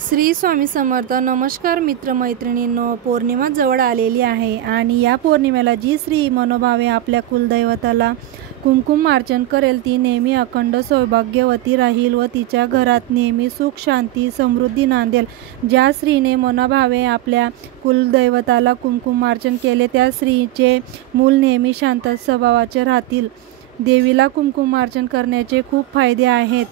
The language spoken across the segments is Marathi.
श्री स्वामी समर्थ. नमस्कार मित्रमैत्रिणींनो, पौर्णिमा जवळ आलेली आहे आणि या पौर्णिमेला जी स्त्री मनोभावे आपल्या कुलदैवताला कुंकुमार्चन करेल ती नेहमी अखंड सौभाग्यवती राहील व तिच्या घरात नेहमी सुख शांती समृद्धी नांदेल. ज्या स्त्रीने मनोभावे आपल्या कुलदैवताला कुंकुमार्चन केले त्या स्त्रीचे मूल नेहमी शांत स्वभावाचे राहतील. देवीला कुंकुमार्चन करण्याचे खूप फायदे आहेत.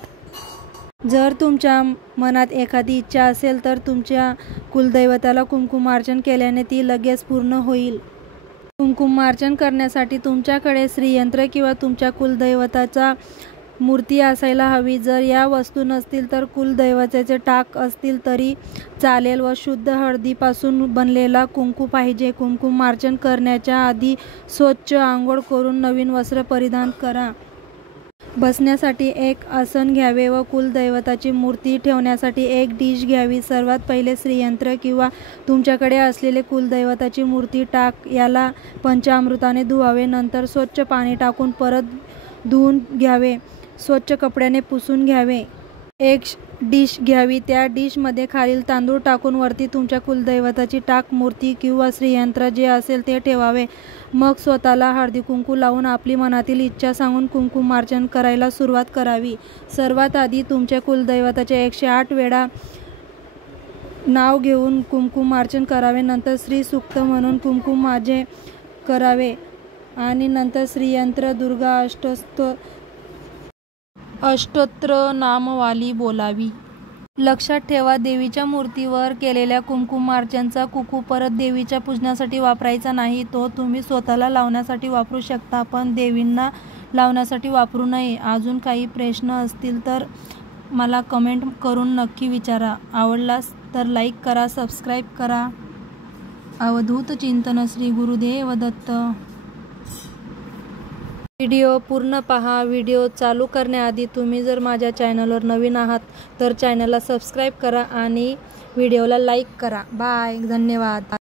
जर तुमच्या मनात एखादी इच्छा असेल तर तुमच्या कुलदैवताला कुंकुमार्चन केल्याने ती लगेच पूर्ण होईल. कुंकुमार्चन करण्यासाठी तुमच्याकडे श्रीयंत्र किंवा तुमच्या कुलदैवताचा मूर्ती असायला हवी. जर या वस्तू नसतील तर कुलदैवताचे टाक असतील तरी चालेल व शुद्ध हळदीपासून बनलेला कुंकू पाहिजे. कुंकुमार्चन करण्याच्या आधी स्वच्छ आंघोळ करून नवीन वस्त्र परिधान करा. बसण्यासाठी एक आसन घ्यावे व कुलदैवताची मूर्ती ठेवण्यासाठी एक डिश घ्यावी. सर्वात पहिले श्रीयंत्र किंवा तुमच्याकडे असलेले कुलदैवताची मूर्ती टाक याला पंचामृताने धुवावे. नंतर स्वच्छ पाणी टाकून परत धुवून घ्यावे. स्वच्छ कपड्याने पुसून घ्यावे. एक डिश घ्यावी. त्या डिशमध्ये खालील तांदूळ टाकून वरती तुमच्या कुलदैवताची टाक मूर्ती किंवा श्रीयंत्र जे असेल ते ठेवावे. मग स्वतःला हळदी कुंकू लावून आपली मनातील इच्छा सांगून कुंकुमार्चन करायला सुरुवात करावी. सर्वात आधी तुमच्या कुलदैवताचे 108 वेळा नाव घेऊन कुंकुमार्चन करावे. नंतर श्री सूक्त म्हणून कुंकुम माझे करावे आणि नंतर श्रीयंत्र दुर्गा अष्टोत्तर नामवाली बोलावी. लक्षात ठेवा, देवीच्या मूर्तीवर केलेल्या कुंकुमार्चनचा कुंकू परत देवीच्या पूजनासाठी वापरायचा नाही. तो तुम्ही स्वतःला लावण्यासाठी वापरू शकता पण देवींना लावण्यासाठी वापरू नये. अजून काही प्रश्न असतील तर मला कमेंट करून नक्की विचारा. आवडलास तर लाईक करा, सबस्क्राईब करा. अवधूत चिंतन श्री गुरुदेव दत्त. व्हिडिओ पूर्ण पहा. व्हिडिओ चालू करण्याआधी तुम्ही जर माझ्या चॅनलवर नवीन आहात तर चॅनलला सबस्क्राईब करा आणि व्हिडिओला लाईक करा. बाय. धन्यवाद.